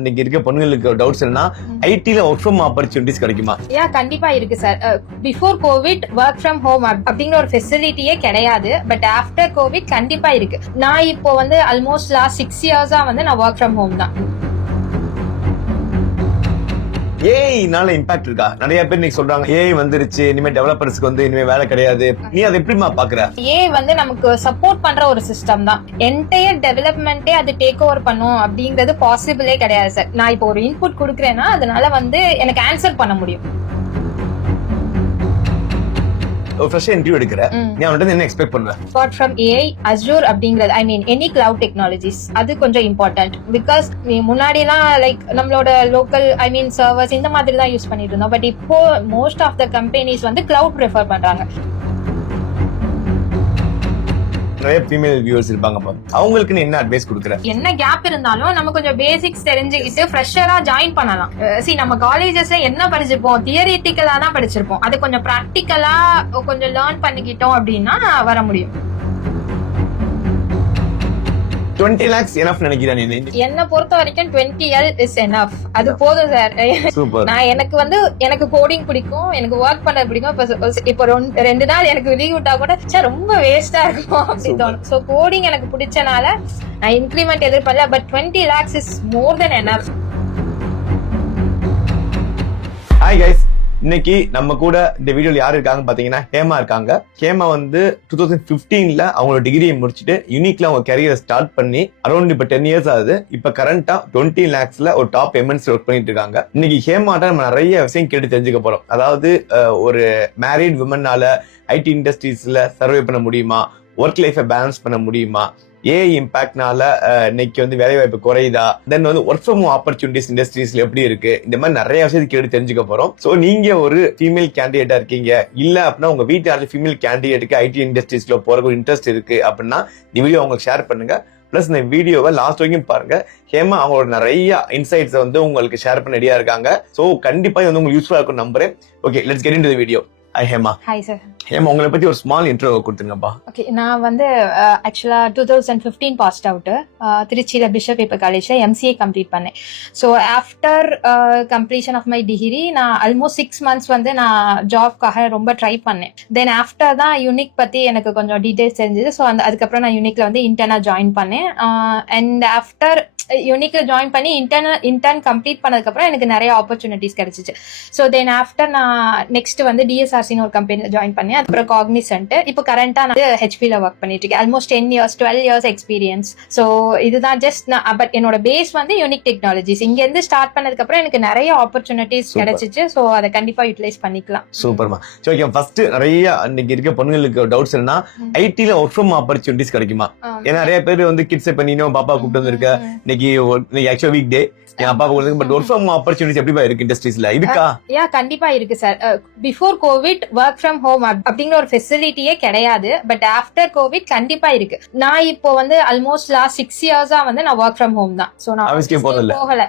இன்னைக்கு இருக்க பொண்ணுங்களுக்கு டவுட்ஸ் என்ன ஐடில ஒர்க் ஃப்ரம் ஆப்பர்ச்சுனிட்டிஸ் கிடைக்குமா? கண்டிப்பா இருக்கு sir. Before Covid work from home அப்படிங்கிற ஒரு ஃபெசிலிட்டியே கிடையாது. பட் ஆஃப்டர் கோவிட் கண்டிப்பா இருக்கு. நான் இப்போ வந்து ஆல்மோஸ்ட் லாஸ்ட் 6 இயர்ஸா வந்து நான் ஒர்க் ஃப்ரம் ஹோம் தான். ஏஐனால இம்பாக்ட் இருக்கா? நிறைய பேர் நீங்க சொல்றாங்க ஏஐ வந்துருச்சு, இனிமே டெவலப்பர்ஸ்க்கு வந்து இனிமே வேலை கிடையாது. நீ அதை எப்படிமா பாக்குற? ஏஐ வந்து நமக்கு சப்போர்ட் பண்ற ஒரு சிஸ்டம் தான். என்டையர் டெவலப்மெண்ட்டே அது டேக் ஓவர் பண்ணும் அப்படிங்கிறது பாசிபிளே கிடையாது சார். நான் இப்போ ஒரு இன்புட் கொடுக்குறேன்னா அதனால வந்து எனக்கு ஆன்சர் பண்ண முடியும். ஒரு ஃப்ரெஷ் இன்டர்வியூ எடுக்கிற, நீ அவன்கிட்ட என்ன எக்ஸ்பெக்ட் பண்ற? Apart from AI, Azure அப்படிங்கிறது any cloud technologies அது கொஞ்சம் இம்பார்ட்டன்ட். பிகாஸ் முன்னாடிலாம் லைக் நம்மளோட லோக்கல் சர்வர்ஸ் இந்த மாதிரி தான் யூஸ் பண்ணிட்டு இருந்தோம். பட் இப்போ மோஸ்ட் ஆஃப் த கம்பெனிஸ் வந்து கிளவுட் ப்ரிஃபர் பண்றாங்க. நிறைய ஃபீமேல் வியூவர்ஸ் இருப்பாங்க, அவங்களுக்கு நீ என்ன அட்வைஸ் கொடுக்குற? என்ன கேப் இருந்தாலும் நம்ம கொஞ்சம் பேசிக்ஸ் தெரிஞ்சுக்கிட்டு ஃப்ரெஷரா ஜாயின் பண்ணலாம். நம்ம காலேஜஸ்ல என்ன படிச்சிருப்போம், தியரிட்டிக்கலா தான் படிச்சிருப்போம். அது கொஞ்சம் பிராக்டிக்கலா கொஞ்சம் லேர்ன் பண்ணிக்கிட்டோம் அப்படின்னா வர முடியும். 20 lakhs enough நினைக்கிறேன் நீ? என்ன பொறுத்த வரைக்கும் 20L is enough. அது போதும் சார். சூப்பர். நான் எனக்கு கோடிங் பிடிக்கும், எனக்கு ஒர்க் பண்ண பிடிக்கும். இப்போ 2 நாள் எனக்கு லீவ் விட்டா கூட ரொம்ப வேஸ்டா இருக்கும் அப்படி தோணும். சோ கோடிங் எனக்கு பிடிச்சனால நான் இன்கிரிமெண்ட் எதிர்பார்க்கல. But 20 lakhs is more than enough. Hi guys, இன்னைக்கு நம்ம கூட இந்த வீடியோல யாரு இருக்காங்க பாத்தீங்கன்னா ஹேமா இருக்காங்க. ஹேமா வந்து 2015ல அவங்களோட டிகிரியை முடிச்சுட்டு யூனிக்ல அவங்க கரியரை ஸ்டார்ட் பண்ணி அரௌண்ட் இப்ப 10 இயர்ஸ் ஆகுது. இப்ப கரண்டா 20 lakhsல ஒரு டாப் எம்என்சி ஒர்க் பண்ணிட்டு இருக்காங்க. இன்னைக்கு ஹேமாட்ட நம்ம நிறைய விஷயம் கேட்டு தெரிஞ்சுக்க போறோம். அதாவது ஒரு மேரிட் விமன்னால ஐடி இண்டஸ்ட்ரீஸ்ல சர்வே பண்ண முடியுமா, ஒர்க் லைஃபை பேலன்ஸ் பண்ண முடியுமா, ஏஐ இம்பாக்ட்னால இன்னைக்கு வந்து வேலை வாய்ப்பு குறையுதா, தென் வந்து ஒர்க் ஃப்ரம் ஆப்பர்ச்சுனிட்டிஸ் இண்டஸ்ட்ரீஸ்ல எப்படி இருக்கு, இந்த மாதிரி நிறைய விஷயத்தை கேட்டு தெரிஞ்சுக்க போறோம். சோ நீங்க ஒரு ஃபீமேல் கேண்டிடேட்டா இருக்கீங்க, இல்ல அப்படின்னா உங்க வீட்டு ஃபீமேல் கேண்டிடேட்டுக்கு ஐடி இண்டஸ்ட்ரீஸ்ல போறதுக்கு இன்ட்ரெஸ்ட் இருக்கு அப்படின்னா இந்த வீடியோ உங்களுக்கு ஷேர் பண்ணுங்க. பிளஸ் இந்த வீடியோவை லாஸ்ட் வரைக்கும் பாருங்க. ஹேமா அவங்களோட நிறைய இன்சைட்ஸ் வந்து உங்களுக்கு ஷேர் பண்ண ரெடியா இருக்காங்க. சோ கண்டிப்பா இது வந்து உங்களுக்கு யூஸ்ஃபுல்லா இருக்கும் நம்புறேன். Okay, let's get into the video. Hi Hema. Hi sir. Hema, உங்களை பத்தி ஒரு ஸ்மால் இன்ட்ரோ கொடுத்துருங்கப்பா. ஓகே, நான் வந்து ஆக்சுவலா 2015 பாஸ்ட் அவுட். திருச்சியில பிஷப் பேப்பர் காலேஜ்ல எம்சிஏ கம்ப்ளீட் பண்ணேன். So after completion of my degree நான் ஆல்மோஸ்ட் 6 months வந்து நான் ஜாப்காக ரொம்ப ட்ரை பண்ணேன். தென் ஆஃப்டர் தான் யூனிக் பத்தி எனக்கு கொஞ்சம் டீடைல்ஸ் தெரிஞ்சது. ஸோ அதுக்கப்புறம் நான் யூனிக்ல வந்து இன்டர்னா ஜாயின் பண்ணேன். அண்ட் ஆஃப்டர் யூனிக்ல ஜாயின் பண்ணி இன்டர்ன் கம்ப்ளீட் பண்ணதுக்கப்புறம் எனக்கு நிறைய ஆப்பர்ச்சுனிட்டிஸ் கிடைச்சிச்சு. ஸோ தென் ஆஃப்டர் நான் நெக்ஸ்ட் வந்து டிஎஸ்ஆர்சின்னு ஒரு கம்பெனில ஜாயின் பண்ணேன். அப்புறம் காக்னிசன்ட். இப்போ கரண்டா நான் ஹெச்பில ஒர்க் பண்ணிட்டு இருக்கேன். Almost 12 years experience. ஸோ இதுதான் ஜஸ்ட் பட் என்னோட பேஸ் வந்து யூனிக் டெக்னாலஜிஸ். இங்க இருந்து ஸ்டார்ட் பண்ணதுக்கு அப்புறம் எனக்கு நிறைய ஆப்பர்ச்சுனிட்டிஸ் கிடைச்சிச்சு. ஸோ அதை கண்டிப்பா யூட்டிலைஸ் பண்ணிக்கலாம். சூப்பர்மா. சரி, ஃபர்ஸ்ட் நிறைய இன்னைக்கு இருக்க பொண்ணுங்களுக்கு டவுட்ஸ் என்ன ஐடில ஒர்க் ஃப்ரம் ஆப்பர்ச்சுனிட்டிஸ் கிடைக்குமா? ஏன்னா நிறைய பேர் வந்து கிட்ஸ் பண்ணி பாப்பா கூப்பிட்டு வந்திருக்க, இன்னைக்கு ஆக்சுவலா வீக் டே என் அப்பா கொடுத்து. பட் ஒர்க் ஃப்ரம் ஆப்பர்ச்சுனிட்டிஸ் எப்படிப்பா இருக்கு இண்டஸ்ட்ரீஸ்ல? இருக்கா? கண்டிப்பா இருக்கு sir. Before Covid work from home அப்படிங்கிற ஒரு ஃபெசிலிட்டியே கிடையாது. பட் ஆஃப்டர் கோவிட் கண்டிப்பா இருக்கு. நான் இப்போ வந்து ஆல்மோஸ்ட் லாஸ்ட் 6 இயர்ஸா வந்து நான் ஒர்க் ஃப்ரம் ஹோம் தான். ஸோ நான் போகல.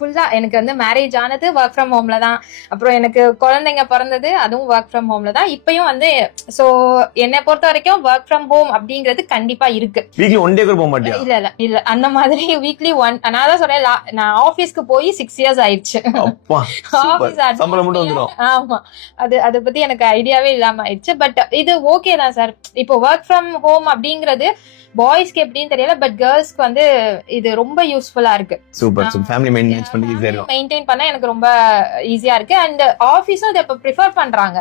ஃபுல்லா எனக்கு வந்து மேரேஜ் ஆனது ஒர்க் ஃப்ரம் ஹோம்ல தான். அப்புறம் எனக்கு குழந்தைங்க பிறந்தது அதுவும் ஒர்க் ஃப்ரம் ஹோம்ல தான். இப்பயும் வந்து ஸோ என்னை பொறுத்த வரைக்கும் ஒர்க் ஃப்ரம் ஹோம் அப்படிங்கிறது கண்டிப்பா இருக்கு. வீக்லி 1 day கூட போக மாட்டியா? இல்ல அந்த மாதிரி வீக்லி 1. நான் தான் சொல்றேன், நான் ஆபீஸ்க்கு போய் 6 years ஆயிடுச்சு. ஆமா, அது பத்தி எனக்கு ஐடியாவே இல்லாம ஆயிடுச்சு. பட் இது ஓகே தான் சார். இப்போ ஒர்க் ஃப்ரம் ஹோம் அப்படிங்கிறது பாய்ஸ்க்கு எப்படின்னு தெரியல, பட் கேர்ள்ஸ்க்கு வந்து இது ரொம்ப யூஸ்ஃபுல்லா இருக்கு. சூப்பர். ஃபேமிலி மெயின்டைன் பண்ண எனக்கு ரொம்ப ஈஸியா இருக்கு. அண்ட் ஆபீஸும் இதை இப்ப ப்ரிஃபர் பண்றாங்க.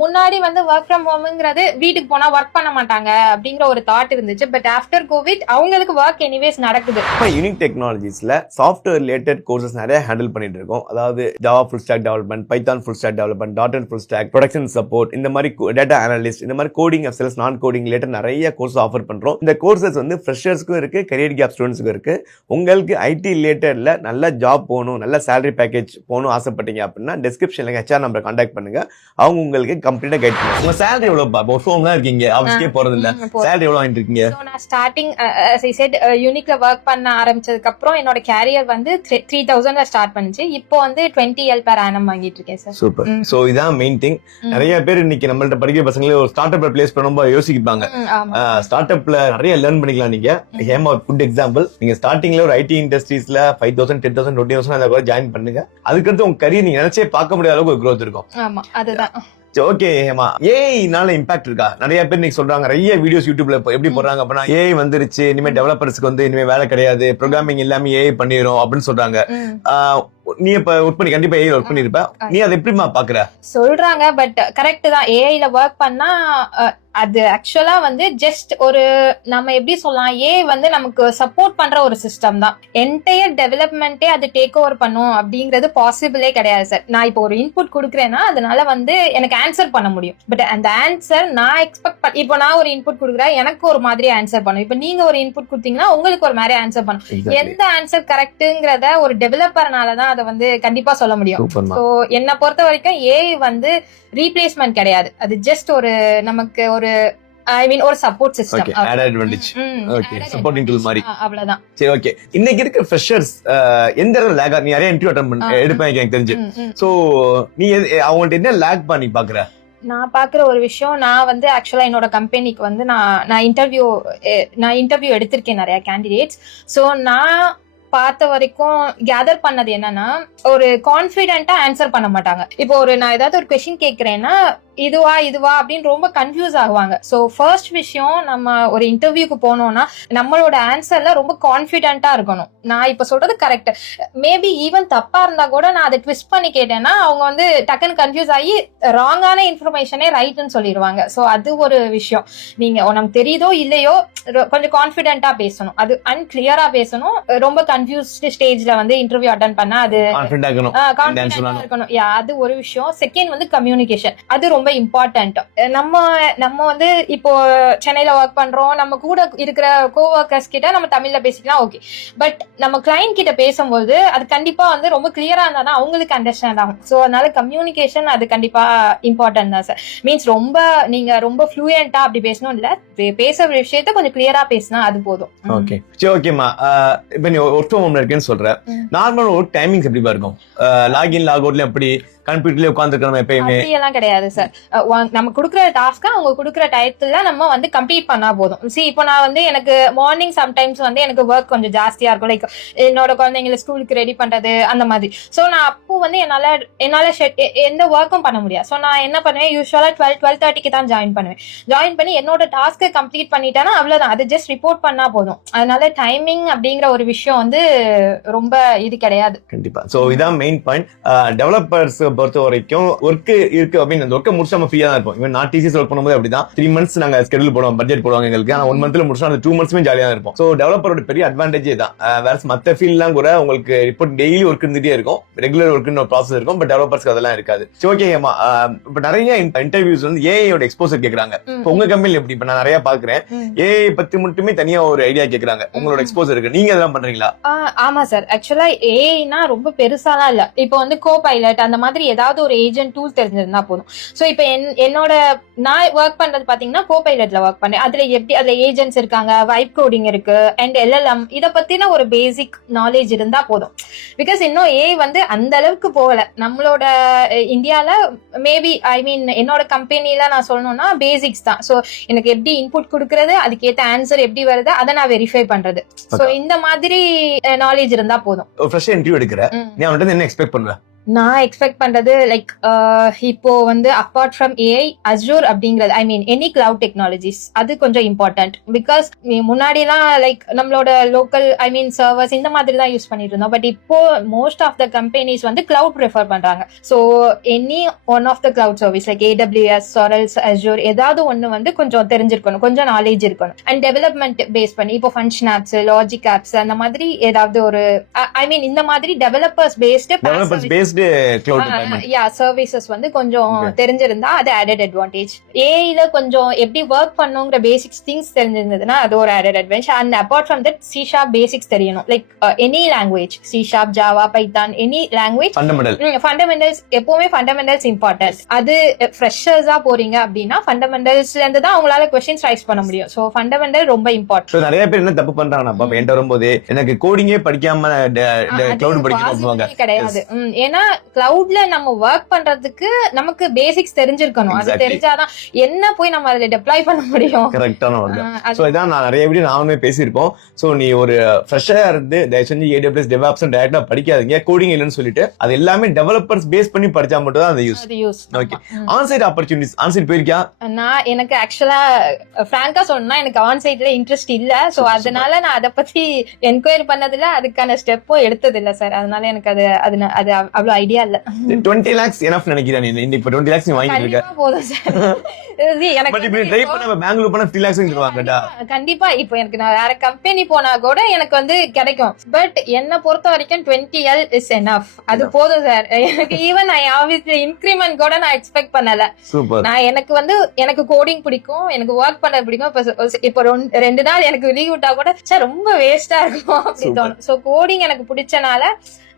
முன்னாடி வந்து ஒர்க் ஃப்ரம் ஹோம்ங்கிறது வீட்டுக்கு போனா ஒர்க் பண்ண மாட்டாங்க அப்படிங்கிற ஒரு தாட் இருந்துச்சு. பட் ஆஃப்டர் கோவிட் அவங்களுக்கு ஒர்க் எனிவேஸ் நடக்குது. யூனிக் டெக்னாலஜிஸ்ல சாஃப்ட்வேர் ரிலேட்டட் கோர்சஸ் நிறைய ஹேண்டில் பண்ணிட்டு இருக்கோம். அதாவது Java full stack development, Python full stack development, dot full stack, production support, இந்த மாதிரி டேட்டா அனலிஸ்ட், இந்த மாதிரி coding as non coding related நிறைய கோர்ஸ் ஆஃபர் பண்றோம். இந்த கோர்சஸ் வந்து ஃப்ரெஷர்ஸ்க்கும் இருக்கு, கரியர் கேப் ஸ்டூடெண்ட்ஸ்க்கும் இருக்கு. உங்களுக்கு ஐடி ரிலேட்டட்ல நல்ல ஜாப் போகணும், நல்ல சேலரி பேக்கேஜ் போகணும் ஆசைப்பட்டீங்க அப்படின்னா டிஸ்கிரிப்ஷன்ல ஹெச்ஆர் நம்பரை கான்டாக்ட் பண்ணுங்க. அவங்க உங்களுக்கு கம்ப்ளீட்டா கைட் பண்ணுவாங்க. உங்க சேலரி எவ்வளவுப்பா? ஒரு ஃபோன் தான் இருக்கீங்க, ஆஃபீஸ்க்கே போறது இல்ல, சேலரி எவ்வளவு வாங்கிட்டு இருக்கீங்க? நான் ஸ்டார்டிங் as I said யூனிக்ல ஒர்க் பண்ண ஆரம்பிச்சதுக்கு அப்புறம் என்னோட கேரியர் வந்து 3000ல ஸ்டார்ட் பண்ணுச்சு. இப்போ வந்து 20L per annum வாங்கிட்டு இருக்கேன் சார். சூப்பர். சோ இதான் மெயின் திங். நிறைய பேர் இன்னைக்கு நம்மள்ட்ட படிக்கிற பசங்களே ஒரு ஸ்டார்ட் அப்ல பிளேஸ் பண்ணும்போது யோசிப்பாங்க. ஸ்டார்ட் அப்ல நிறைய லேர்ன் பண்ணிக்கலாம். நீங்க ஹேமா ஒரு குட் எக்ஸாம்பிள். நீங்க ஸ்டார்டிங்ல ஒரு ஐடி இண்டஸ்ட்ரீஸ்ல 5,000 10,000 20,000 அந்த கூட ஜாயின் பண்ணுங்க. அதுக்கடுத்து உங்க கரியர் நீங்க நினைச்சே பார்க்க முடியாத அளவுக்கு ஒரு growth இருக்கும். ஆமா அதுதான். ஓகே ஹேமா, ஏஐனால இம்பாக்ட் இருக்கா? நிறைய பேர் நீங்க சொல்றாங்க, நிறைய வீடியோஸ் யூடியூப்ல எப்படி போடுறாங்க அப்படின்னா ஏஐ வந்துருச்சு, இனிமே டெவலப்பர்ஸ்க்கு வந்து இனிமே வேலை கிடையாது, ப்ரோக்ராமிங் எல்லாமே ஏஐ பண்ணிரும் அப்படின்னு சொல்றாங்க. நீ இப்ப ஒர்க் பண்ணி கண்டிப்பா ஏஐ ஒர்க் பண்ணிருப்ப, நீ அதை எப்படிமா பாக்குற? சொல்றாங்க, பட் கரெக்ட் தான். ஏஐல ஒர்க் பண்ணா அது ஆக்சுவலா வந்து ஜஸ்ட் ஒரு நம்ம எப்படி சொல்லலாம், ஏஐ வந்து நமக்கு சப்போர்ட் பண்ற ஒரு சிஸ்டம் தான். என்டையர் டெவலப்மெண்ட்டே அது டேக் ஓவர் பண்ணும் அப்படிங்கிறது பாசிபிளே கிடையாது சார். நான் இப்போ ஒரு இன்புட் கொடுக்குறேன்னா அதனால வந்து எனக்கு ஆன்சர் பண்ண முடியும். பட் அந்த ஆன்சர் நான் எக்ஸ்பெக்ட் இப்போ நான் ஒரு இன்புட் கொடுக்குறேன், எனக்கு ஒரு மாதிரி ஆன்சர் பண்ணும். இப்போ நீங்க ஒரு இன்புட் கொடுத்தீங்கன்னா உங்களுக்கு ஒரு மாதிரி ஆன்சர் பண்ணும். எந்த ஆன்சர் கரெக்ட்ங்கிறத ஒரு டெவலப்பர்னாலதான் அதை வந்து கண்டிப்பா சொல்ல முடியும். ஸோ என்னை பொறுத்த வரைக்கும் ஏஐ வந்து ரீப்ளேஸ்மெண்ட் கிடையாது, அது ஜஸ்ட் ஒரு நமக்கு ஒரு ஒரு support system, add advantage. Okay, supporting tool மாதிரி. அவ்வளவுதான். சரி, ஓகே. இன்னைக்கு இருக்க ஃப்ரெஷர்ஸ் எந்த அளவுக்கு லேக், நீ நிறைய இன்டர்வியூ அட்டெண்ட் எடுப்பேன் எனக்கு தெரிஞ்சு. சோ நீ அவங்கள்ட்ட என்ன லேக் பண்ணி பாக்குற? நான் பாக்குற ஒரு விஷயம், நான் வந்து ஆக்சுவலா என்னோட கம்பெனிக்கு வந்து நான் இன்டர்வியூ எடுத்திருக்கேன் நிறைய கேண்டிடேட்ஸ். சோ நான் பார்த்த வரைக்கும் கேதர் பண்ணது என்னன்னா, ஒரு கான்பிடென்ட்டா ஆன்சர் பண்ண மாட்டாங்க. இப்போ நான் ஏதாவது ஒரு கொஸ்டின் கேட்கிறேன்னா இதுவா அப்படின்னு ரொம்ப கன்ஃபியூஸ் ஆகுவாங்க. சோ ஃபர்ஸ்ட் விஷயம், நம்ம ஒரு இன்டர்வியூக்கு போனோம்னா நம்மளோட ஆன்சர்ல ரொம்ப கான்பிடென்ட்டா இருக்கணும். நான் இப்ப சொல்றது கரெக்ட், மேபி ஈவன் தப்பா இருந்தா கூட நான் அதை ட்விஸ்ட் பண்ணி கேட்டேன்னா அவங்க வந்து டக்குன்னு கன்ஃபியூஸ் ஆகி ராங்கான இன்ஃபர்மேஷனே ரைட்னு சொல்லிடுவாங்க. சோ அது ஒரு விஷயம். நீங்க நமக்கு தெரியுதோ இல்லையோ கொஞ்சம் கான்பிடென்ட்டா பேசணும், அது அன்கிளியரா பேசணும். ரொம்ப கன்ஃபியூஸ்ட் ஸ்டேஜ்ல வந்து இன்டர்வியூ அட்டெண்ட் பண்ணா அது கான்பிடென்ட்டா இருக்கணும். அது ஒரு விஷயம். செகண்ட் வந்து கம்யூனிகேஷன், அது ரொம்ப இம்பார்ட்டன்ட். நம்ம வந்து இப்போ சென்னையில ஒர்க் பண்றோம், நம்ம கூட இருக்கிற கோவர்க்கர்ஸ் கிட்ட நம்ம தமிழ்ல பேசிக்கலாம், ஓகே. பட் நம்ம கிளைண்ட் கிட்ட பேசும்போது அது கண்டிப்பா வந்து ரொம்ப கிளியரா இருந்தா தான் அவங்களுக்கு அண்டர்ஸ்டாண்ட் ஆகும். சோ அதனால கம்யூனிகேஷன் அது கண்டிப்பா இம்பார்ட்டன்ட் தான் சார். மீன்ஸ் நீங்க ரொம்ப ஃப்ளூயண்டா அப்படி பேசணும் இல்ல, பேசுற விஷயத்த கொஞ்சம் கிளியரா பேசினா அது போதும். ஓகே, சரி, ஓகேமா. இப்ப நீ ஒர்க் ஃப்ரம் ஹோம்ல இருக்கேன்னு சொல்ற, நார்மல் ஒர்க் டைமிங்ஸ் எப்படி இருக்கும்? லாகின் லாக் அவுட்ல எப்படி கம்ப்யூட்டர்ல உட்கார்ந்துக்கணும் எப்பயுமே? அப்படியெல்லாம் கிடையாது சார். நம்ம கொடுக்குற டாஸ்க்கை அவங்க கொடுக்குற டயத்துல நம்ம வந்து கம்ப்ளீட் பண்ணா போதும். இப்போ நான் வந்து எனக்கு மார்னிங் சம்டைம்ஸ் வந்து எனக்கு ஒர்க் கொஞ்சம் ஜாஸ்தியா இருக்கும், லைக் என்னோட குழந்தைங்களை ஸ்கூலுக்கு ரெடி பண்றது அந்த மாதிரி. ஸோ நான் அப்போ வந்து என்னால எந்த ஒர்க்கும் பண்ண முடியாது. ஸோ நான் என்ன பண்ணுவேன், யூஸ்வலா 12:30 தான் ஜாயின் பண்ணுவேன். ஜாயின் பண்ணி என்னோட டாஸ்க்கை கம்ப்ளீட் பண்ணிட்டேன்னா அவ்வளவுதான், அது ஜஸ்ட் ரிப்போர்ட் பண்ணா போதும். அதனால டைமிங் அப்படிங்கிற ஒரு விஷயம் வந்து ரொம்ப இது கிடையாது. கண்டிப்பா. சோ இதான் மெயின் பாயிண்ட். டெவலப்பர்ஸ் பொறுத்த வரைக்கும் ஒர்க் இருக்கு அப்படின்னு அந்த ஒர்க்கை முடிச்சு நம்ம ஃப்ரீயா தான் இருப்போம். இவன் நான் டிசிஎஸ் ஒர்க் பண்ணும்போது அப்படிதான் 3 months நாங்க ஸ்கெடியூல் போடுவோம், பட்ஜெட் போடுவாங்க எங்களுக்கு. ஆனா 1 monthல முடிச்சா அந்த 2 monthsமே ஜாலியா தான் இருப்போம். சோ டெவலப்பரோட பெரிய அட்வான்டேஜே தான். வேற மத்த ஃபீல்ட்லாம் கூட உங்களுக்கு இப்போ டெய்லி ஒர்க் இருந்துட்டே இருக்கும், ரெகுலர் ஒர்க்னு ஒரு ப்ராசஸ் இருக்கும். பட் டெவலப்பர்ஸ்க்கு அதெல்லாம் இருக்காது. ஓகே, இப்ப நிறைய இன்டர்வியூஸ் வந்து ஏஐயோட எக்ஸ்போசர் கேக்குறாங்க. இப்போ உங்க கம்பெனில எப்படி? இப்ப நான் நிறைய பாக்குறேன், ஏஐ பத்தி மட்டுமே தனியா ஒரு ஐடியா கேக்குறாங்க. உங்களோட எக்ஸ்போசர் இருக்கு, நீங்க அதெல்லாம் பண்றீங்களா? ஆமா சார். ஆக்சுவலா ஏஐனா ரொம்ப பெருசாலாம் இல்ல. இப்போ வந்து கோபைலட் அந்த மாதிரி ஏதாவது ஒரு ஏஜென்ட் டூல் தெரிஞ்சிருந்தா போதும். சோ இப்போ என்னோட நான் ஒர்க் பண்றது பாத்தீங்கன்னா கோபைலட்ல ஒர்க் பண்றேன். அதுல ஏஜென்ட்ஸ் இருக்காங்க, வைப் கோடிங் இருக்கு, அண்ட் எல்எல்எம், இத பத்தின ஒரு பேசிக் நாலேஜ் இருந்தா போதும். பிகாஸ் இன்னும் ஏஐ வந்து அந்த அளவுக்கு போகல நம்மளோட இந்தியால. மேபி என்னோட கம்பெனில நான் சொல்லணும்னா பேசிக்ஸ் தான். சோ எனக்கு எப்படி இன்புட் கொடுக்கறது, அதுக்கேற்ற ஆன்சர் எப்படி வருது, அதை நான் வெரிஃபை பண்றது. சோ இந்த மாதிரி நாலேஜ் இருந்தா போதும். ஃப்ரெஷ் இன்டர்வியூ எடுக்கிற நீ அவன்கிட்ட என்ன எக்ஸ்பெக்ட் பண்ற? நான் எக்ஸ்பெக்ட் பண்றது லைக் இப்போ வந்து அப்பார்ட் ஃப்ரம் ஏஐ அஸ்யூர் அப்படிங்கிறது, எனி கிளவுட் டெக்னாலஜிஸ், அது கொஞ்சம் இம்பார்ட்டன்ட். பிகாஸ் முன்னாடிலாம் லைக் நம்மளோட லோக்கல் சர்வர்ஸ் இந்த மாதிரி தான் யூஸ் பண்ணிட்டு இருந்தோம். பட் இப்போ மோஸ்ட் ஆஃப் த கம்பெனிஸ் வந்து கிளவுட் ப்ரிஃபர் பண்றாங்க. So any one of the cloud service like AWS or else Azure, ஏதாவது ஒன்று வந்து கொஞ்சம் தெரிஞ்சிருக்கணும், கொஞ்சம் நாலேஜ் இருக்கணும். அண்ட் டெவலப்மெண்ட் பேஸ் பண்ணி இப்போ ஃபங்க்ஷன் ஆப்ஸ், லாஜிக் ஆப்ஸ் அந்த மாதிரி ஏதாவது ஒரு இந்த மாதிரி டெவலப்பர்ஸ் பேஸ்டு சர்வீசஸ் வந்து கொஞ்சம் தெரிஞ்சிருந்தா அது ஆடட் அட்வான்டேஜ். ஏஐல கொஞ்சம் எப்படி ஒர்க் பண்ணுங்கிற பேசிக்ஸ் திங்ஸ் தெரிஞ்சிருந்ததுன்னா அது ஒரு added advantage. And apart from that C# basics தெரியணும். Like any language, C#, Java, Python, any language fundamentals, எப்பவுமே ஃபண்டமெண்டல்ஸ் இம்பார்ட்டன்ட். அது ஃப்ரெஷர்ஸா போறீங்க அப்படின்னா ஃபண்டமெண்டல்ஸ்ல இருந்து தான் அவங்களால क्वेश्चंस ரைஸ் பண்ண முடியும். சோ ஃபண்டமெண்டல் ரொம்ப இம்பார்ட்டன்ட். நிறைய பேர் என்ன தப்பு பண்றாங்கன்னா, என்கிட்ட வரும்போது எனக்கு கோடிங்கே படிக்காம கிளவுட் படிக்கணும் கிடையாது. ஏன்னா கிளவுட்ல நம்ம ஒர்க் பண்றதுக்கு நமக்கு பேசிக்ஸ் தெரிஞ்சிருக்கணும். அது Exactly. தெரிஞ்சாதான் என்ன போய் நம்ம அதுல டெப்ளாய் பண்ண முடியும். கரெக்டான ஒரு சோ இதான் நான் நிறைய வீடியோ நானுமே பேசியிருப்போம். சோ நீ ஒரு ஃப்ரெஷரா இருந்து தயவு செஞ்சு AWS DevOps டைரக்டா படிக்காதீங்க, கோடிங் இல்லைன்னு சொல்லிட்டு அது எல்லாமே டெவலப்பர்ஸ் பேஸ் பண்ணி படிச்சா மட்டும் தான் அது use. Okay, onsite opportunities onsite போயிருக்கியா? நான் எனக்கு ஆக்சுவலா பிராங்கா சொன்னா எனக்கு ஆன்சைட்ல இன்ட்ரெஸ்ட் இல்ல. சோ அதனால நான் அதை பத்தி என்கொயரி பண்ணதில்ல, அதுக்கான ஸ்டெப்பும் எடுத்தது இல்ல சார். அதனால எனக்கு அது அவ்வளவு ஐடியா இல்ல. 20 lakhs எனஃப் நினைக்கிறேன் நீ. இப்ப 20 lakhs நீ வாங்கிட்டு இருக்க. கண்டிப்பா போதும் சார். எனக்கு பட் இப்ப ட்ரை பண்ண பெங்களூர் போனா 3 lakhs தருவாங்கடா. கண்டிப்பா இப்போ எனக்கு நான் வேற கம்பெனி போனா கூட எனக்கு வந்து கிடைக்கும். பட் என்ன பொறுத்த வரைக்கும் 20L இஸ் எனஃப். அது போதும் சார். எனக்கு ஈவன் நான் ஆபீஸ்ல இன்கிரிமெண்ட் கூட நான் எக்ஸ்பெக்ட் பண்ணல. சூப்பர். நான் எனக்கு கோடிங் பிடிக்கும், எனக்கு ஒர்க் பண்ண பிடிக்கும். இப்போ 2 நாள் எனக்கு லீவ் விட்டா கூட சார் ரொம்ப வேஸ்டா இருக்கும் அப்படி தோணும். சோ கோடிங் எனக்கு பிடிச்சனால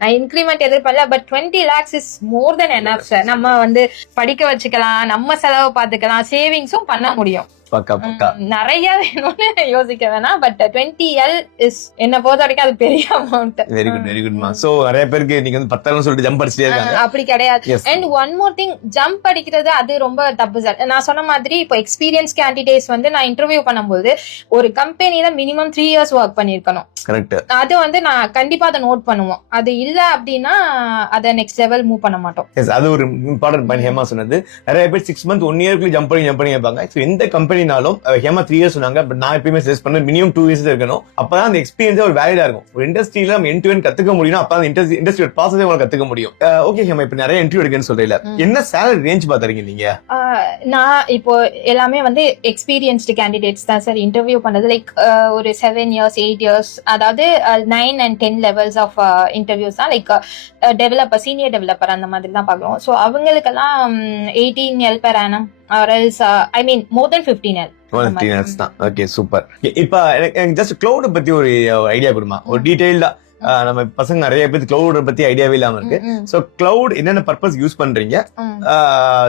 நான் இன்கிரிமெண்ட் எதிர்பார்க்கல. But 20 lakhs is more then enough sir. நம்ம வந்து படிக்க வச்சுக்கலாம், நம்ம செலவு பார்த்துக்கலாம், சேவிங்ஸும் பண்ண முடியும். பக்கா நிறைய வேணும்னு யோசிக்க வேணாம். பட் 20L இஸ் என்ன பொறுத்த வரைக்கும் அது பெரிய அமௌண்ட். வெரி குட் மா. சோ நிறைய பேருக்கு நீங்க வந்து 10,000 சொல்லிட்டு ஜம்ப் அடிச்சிட்டே இருக்காங்க. அப்படி கிடையாது. And one more thing, jump அடிக்கிறது அது ரொம்ப தப்பு சார். நான் சொன்ன மாதிரி இப்போ எக்ஸ்பீரியன்ஸ் கேண்டிடேட்ஸ் வந்து நான் இன்டர்வியூ பண்ணும்போது ஒரு கம்பெனில மினிமம் 3 years ஒர்க் பண்ணிருக்கணும். கரெக்ட். அது வந்து நான் கண்டிப்பா அதை நோட் பண்ணுவோம். அது இல்ல அப்படின்னா அதை நெக்ஸ்ட் லெவல் மூவ் பண்ண மாட்டோம். அது ஒரு இம்பார்ட்டன்ட் பாயிண்ட் ஹேமா சொன்னது. நிறைய பேர் 6 months 1 year ஜம்ப் பண்ணி கேட்பாங்க. சோ எந்த கம்பெனினாலும் ஹேமா 3 years சொன்னாங்க. பட் நான் எப்பயுமே சஜஸ்ட் பண்ண மினிமம் 2 years இருக்கணும். அப்பதான் அந்த எக்ஸ்பீரியன்ஸ் ஒரு வேலிடா இருக்கும். ஒரு இண்டஸ்ட்ரியில நம்ம எண்ட் டு எண்ட் கத்துக்க முடியும். அப்பதான் இண்டஸ்ட்ரியல் ப்ராசஸே உங்களுக்கு கத்துக்க முடியும். ஓகே ஹேமா, இப்ப நிறைய இன்டர்வியூ எடுக்கன்னு சொல்றீங்க. என்ன salary ரேஞ்ச் பாத்தறீங்க நீங்க? நான் இப்போ எல்லாமே வந்து எக்ஸ்பீரியன்ஸ்டு கேண்டிடேட்ஸ் தான் சார் இன்டர்வியூ பண்ணது. லைக் ஒரு 7 years 8 years, அதாவது 9 and 10 levels ஆஃப் இன்டர்வியூஸ் தான். லைக் டெவலப்பர், சீனியர் டெவலப்பர் அந்த மாதிரி தான் பார்க்கணும். ஸோ அவங்களுக்கெல்லாம் 18L per annum or else I mean more than 15L. 15 lakhs தான். Okay, super. இப்ப எனக்கு ஜஸ்ட் கிளவுட் பத்தி ஒரு ஐடியா கொடுமா, ஒரு டீடைல்டா. நம்ம பசங்க நிறைய பேர் கிளவுட் பத்தி ஐடியாவே இல்லாம இருக்கு. சோ கிளவுட் என்னென்ன பர்பஸ் யூஸ் பண்றீங்க,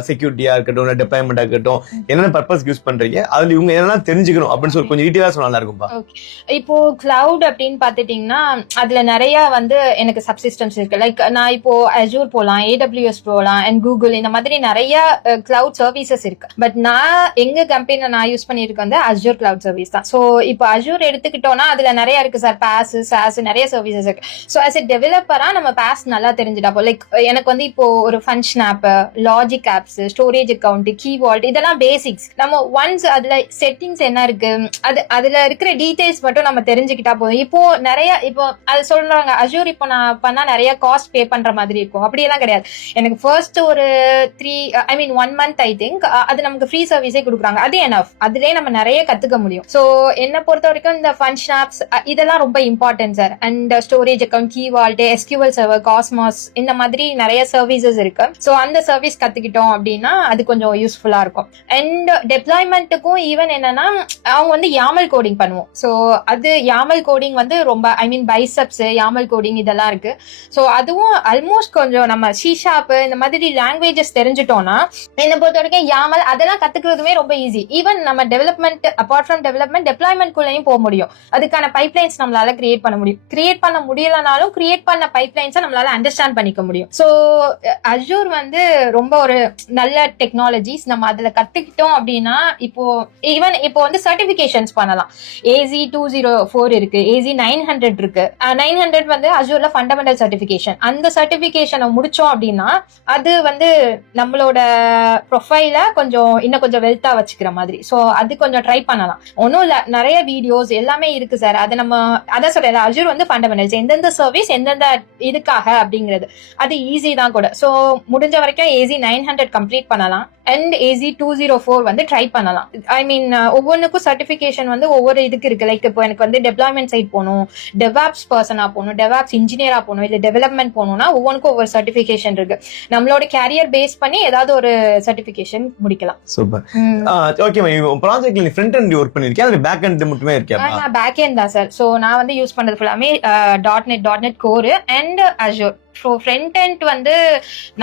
செக்யூரிட்டியா இருக்கட்டும், டிப்ளாய்மெண்டா இருக்கட்டும், என்னென்ன பர்பஸ் யூஸ் பண்றீங்க, அதுல இவங்க என்னெல்லாம் தெரிஞ்சுக்கணும் அப்படின்னு சொல்லி கொஞ்சம் டீடைலா சொன்னா நல்லா இருக்கும்பா. இப்போ கிளவுட் அப்படின்னு பாத்துட்டீங்கன்னா அதுல நிறைய வந்து எனக்கு சப்சிஸ்டம்ஸ் இருக்கு. லைக் நான் இப்போ Azure போலாம், AWS போலாம், அண்ட் கூகுள், இந்த மாதிரி நிறைய கிளவுட் சர்வீசஸ் இருக்கு. பட் நான் எங்க கம்பெனில நான் யூஸ் பண்ணிருக்கேன் வந்து Azure கிளவுட் சர்வீஸ் தான். சோ இப்போ Azure எடுத்துக்கிட்டோம்னா அதுல நிறைய இருக்கு சார். பாஸ், சாஸ், நிறைய சர்வீசஸ் இருக்கு. சோ as a டெவலப்பரா நம்ம பாஸ் நல்லா தெரிஞ்சுட்டா போ. லைக் எனக்கு வந்து இப்போ ஒரு function app, logic apps, storage account, key vault, இதெல்லாம் பேசிக்ஸ். நம்ம ஒன்ஸ் அதுல செட்டிங்ஸ் என்ன இருக்கு, அதுல இருக்கிற டீடைல்ஸ் மட்டும் நம்ம தெரிஞ்சுக்கிட்டா போதும். இப்போ நிறைய இப்போ அது சொல்றாங்க Azure இப்போ நான் பண்ணா நிறைய காஸ்ட் பே பண்ற மாதிரி இருக்கும். அப்படியெல்லாம் கிடையாது. எனக்கு ஃபர்ஸ்ட் ஒரு 1 month ஐ திங்க் அது நமக்கு ஃப்ரீ சர்வீஸே கொடுக்குறாங்க. அது எனஃப். அதுலயே நம்ம நிறைய கத்துக்க முடியும். சோ என்ன பொறுத்த வரைக்கும் இந்த ஃபங்க்ஷன் ஆப்ஸ் இதெல்லாம் ரொம்ப important sir. And storage account, key vault, SQL server, Cosmos, இந்த மாதிரி நிறைய சர்வீசஸ் இருக்கு. சோ அந்த சர்வீஸ் கத்துக்கிட்டோம் அப்படின்னா அது கொஞ்சம் யூஸ்ஃபுல்லா இருக்கும். அண்ட் டெப்ளாய்மெண்ட்டுக்கும் ஈவன் என்னன்னா அவங்க வந்து YAML கோடிங் பண்ணுவோம். சோ அது YAML கோடிங் வந்து ரொம்ப பைசப்ஸ், YAML கோடிங் இதெல்லாம் இருக்கு. சோ அதுவும் ஆல்மோஸ்ட் கொஞ்சம் நம்ம C# இந்த மாதிரி லாங்குவேஜஸ் தெரிஞ்சுட்டோம்னா என்ன பொறுத்த வரைக்கும் YAML அதெல்லாம் கத்துக்கிறதுமே ரொம்ப ஈஸி. ஈவன் நம்ம development, apart from development, deployment குள்ளேயும் போக முடியும். அதுக்கான பைப்லைன்ஸ் நம்மளால கிரியேட் பண்ண முடியும். கிரியேட் பண்ண முடியலனாலும் கிரியேட் பண்ண பைப்லைன்ஸை நம்மளால அண்டர்ஸ்டாண்ட் பண்ணிக்க முடியும். சோ Azure வந்து ரொம்ப ஒரு நல்ல டெக்னாலஜிஸ். நம்ம அதுல கத்துக்கிட்டோம் அப்படின்னா இப்போ வந்து சர்டிபிகேஷன்ஸ் பண்ணலாம். AZ204 இருக்கு, AZ900 இருக்கு. 900 வந்து Azureல ஃபண்டமெண்டல் சர்டிபிகேஷன். அந்த சர்டிபிகேஷனை முடிச்சோம் அப்படின்னா அது வந்து நம்மளோட ப்ரொஃபைல இன்னும் கொஞ்சம் வெல்த்தா வச்சுக்கிற மாதிரி. சோ அது கொஞ்சம் ட்ரை பண்ணலாம். ஒன்னும் இல்ல, நிறைய வீடியோஸ் எல்லாமே இருக்கு சார். அது நம்ம அதான் சொல்றேன், Azure வந்து ஃபண்டமெண்டல்ஸ், எந்தெந்த சர்வீஸ் எந்தெந்த இதுக்காக அப்படிங்கிறது அது ஈஸி தான் கூட. சோ முடிஞ்ச வரைக்கும் AZ900 கம்ப்ளீட் பண்ணலாம். அண்ட் AZ204 வந்து ட்ரை பண்ணலாம். ஒவ்வொன்றுக்கும் சர்டிபிகேஷன் வந்து ஒவ்வொரு இதுக்கு இருக்கு. லைக் இப்போ எனக்கு வந்து டெப்ளாய்மெண்ட் சைட் போகணும், டெவாப்ஸ் பர்சனா போகணும், டெவாப்ஸ் இன்ஜினியரா போகணும், இல்ல டெவலப்மெண்ட் போகணும்னா ஒவ்வொன்றுக்கும் ஒவ்வொரு சர்டிபிகேஷன் இருக்கு. நம்மளோட கேரியர் பேஸ் பண்ணி ஏதாவது ஒரு சர்டிபிகேஷன் முடிக்கலாம். சூப்பர். ஓகே, ப்ராஜெக்ட்ல நீ ஃப்ரண்ட் எண்ட் வர்க் பண்ணிருக்கியா இல்ல பேக் எண்ட் மட்டுமே இருக்கியா? நான் பேக் எண்ட் தான் சார். சோ நான் வந்து யூஸ் பண்றது ஃபுல்லாமே .NET core and Azure so front end வந்து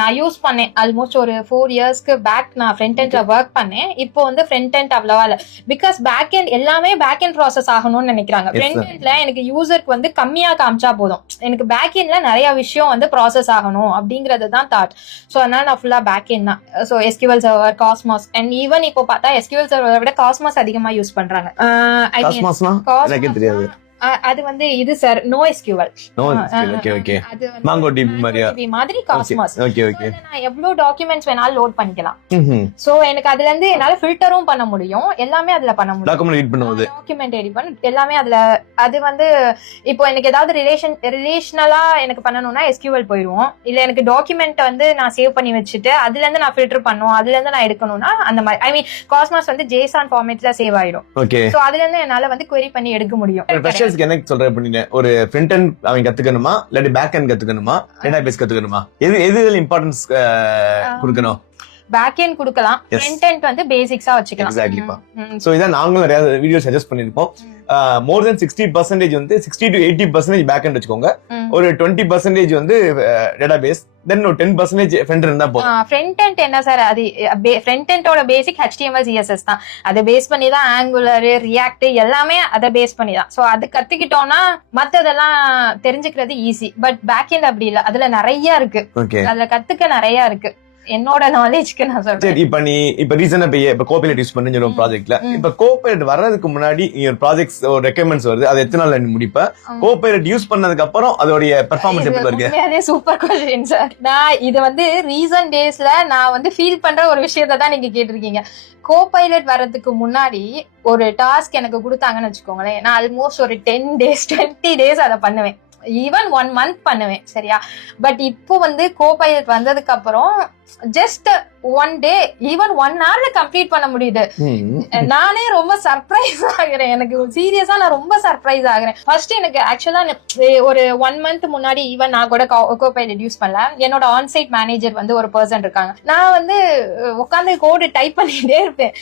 நான் யூஸ் பண்ணேன் ஆல்மோஸ்ட் ஒரு 4 இயர்ஸ்க்கு பேக் நான் ஃப்ரண்ட் எண்ட்ல ஒர்க் பண்ணேன். இப்போ வந்து ஃப்ரண்ட் எண்ட் அவ்வளவா இல்ல, பிகாஸ் பேக் எண்ட் எல்லாமே பேக் எண்ட் ப்ராசஸ் ஆகணும்னு நினைக்கிறாங்க. ஃப்ரண்ட் எண்ட்ல எனக்கு யூசருக்கு வந்து கம்மியா காமிச்சா போதும், எனக்கு பேக் எண்ட்ல நிறைய விஷயம் வந்து ப்ராசஸ் ஆகணும் அப்படிங்கறது தான் தாட். ஸோ அதனால நான் ஃபுல்லா பேக் எண்ட் தான். So SQL server, cosmos, and even இப்போ பார்த்தா SQL சர்வரை விட காஸ்மாஸ் அதிகமா யூஸ் பண்றாங்க. எனக்கே தெரியாது. அது வந்து இது சார் NoSQL. அது MongoDB மாதிரி காஸ்மாஸ். நான் எவ்வளவு டாக்குமெண்ட்ஸ் வேணாலும் லோட் பண்ணிக்கலாம். சோ எனக்கு அதுல இருந்து என்னால ஃபில்டரும் பண்ண முடியும், எல்லாமே அதுல பண்ண முடியும். டாக்குமெண்ட் எடிட் பண்ண எல்லாமே அதுல. அது வந்து இப்போ எனக்கு ஏதாவது ரிலேஷனலா எனக்கு பண்ணணும்னா SQL போயிடுவோம். இல்ல எனக்கு டாக்குமெண்ட் வந்து நான் சேவ் பண்ணி வச்சுட்டு அதுல இருந்து நான் ஃபில்டர் பண்ணும், அதுல இருந்து நான் எடுக்கணும்னா அந்த மாதிரி ஐ மீன் காஸ்மாஸ் வந்து JSON ஃபார்மேட்ல சேவ் ஆயிடும். சோ அதுல இருந்து என்னால வந்து query பண்ணி எடுக்க முடியும். எனக்கு சொல்றேன் அப்படின்னு ஒரு ஃப்ரண்ட் எண்ட் அவன் கத்துக்கணுமா இல்லாட்டி பேக் எண்ட் கத்துக்கணுமா டேட்டாபேஸ் கத்துக்கணுமா, எது இம்பார்ட்டன்ஸ் கொடுக்கணும்? பேக் எண்ட் கொடுக்கலாம், ஃப்ரண்ட் எண்ட் வந்து பேசிக்ஸா வச்சுக்கலாம். எக்ஸாக்ட்லிப்பா. சோ இத நாங்களும் நிறைய வீடியோ சஜஸ்ட் பண்ணிருப்போம். மோர் தென் 60% வந்து 60 to 80% பேக் எண்ட் வச்சுக்கோங்க, ஒரு 20% வந்து டேட்டாபேஸ், தென் ஒரு 10% ஃப்ரண்ட் எண்ட் தான் போதும். ஃப்ரண்ட் எண்ட் என்ன சார், அது ஃப்ரண்ட் எண்டோட பேசிக் HTML CSS தான். அதை பேஸ் பண்ணி தான் Angular, React எல்லாமே அதை பேஸ் பண்ணி தான். சோ அது கத்துக்கிட்டோம்னா மத்ததெல்லாம் தெரிஞ்சுக்கிறது ஈஸி. பட் பேக் எண்ட் அப்படி இல்ல, அதுல நிறைய இருக்கு, அதுல கத்துக்க நிறைய இருக்கு. என்னோட நாலேஜ்க்கு நான் சொல்றேன். இப்ப ரீசனா இப்ப கோபைலட் யூஸ் பண்ணி சொல்லுவோம் ப்ராஜெக்ட்ல. இப்ப கோபைலட் வர்றதுக்கு முன்னாடி ப்ராஜெக்ட்ஸ் ஒரு ரெக்கமெண்ட்ஸ் வருது, அது எத்தனை நாள் முடிப்ப கோபைலட் யூஸ் பண்ணதுக்கு அப்புறம் அதோட பெர்ஃபார்மன்ஸ் எப்படி இருக்கு? அதே சூப்பர் क्वेश्चन சார். நான் இது வந்து ரீசன்ட் டேஸ்ல நான் வந்து ஃபீல் பண்ற ஒரு விஷயத்தை தான் நீங்க கேட்டிருக்கீங்க. கோபைலட் வர்றதுக்கு முன்னாடி ஒரு டாஸ்க் எனக்கு கொடுத்தாங்கன்னு வச்சுக்கோங்களேன், நான் ஆல்மோஸ்ட் ஒரு 10 days 20 days அதை பண்ணுவேன், ஈவன் 1 month பண்ணுவேன், சரியா? பட் இப்போ வந்து கோபைலட் வந்ததுக்கு அப்புறம் ஜஸ்ட் 1 day, ஈவன் 1 hourல கம்ப்ளீட் பண்ண முடியுது. நானே ரொம்ப சர்ப்ரைஸ் ஆகுறேன், எனக்கு சீரியஸா நான் ரொம்ப சர்ப்ரைஸ் ஆகுறேன். ஃபர்ஸ்ட் எனக்கு ஆக்சுவலா ஒரு 1 month முன்னாடி ஈவன் நான் கூட கோபைலட் யூஸ் பண்ணல. என்னோட ஆன்சைட் மேனேஜர் வந்து ஒரு பர்சன் இருக்காங்க, நான் வந்து உட்காந்து கோடு டைப் பண்ணிட்டே இருப்பேன்.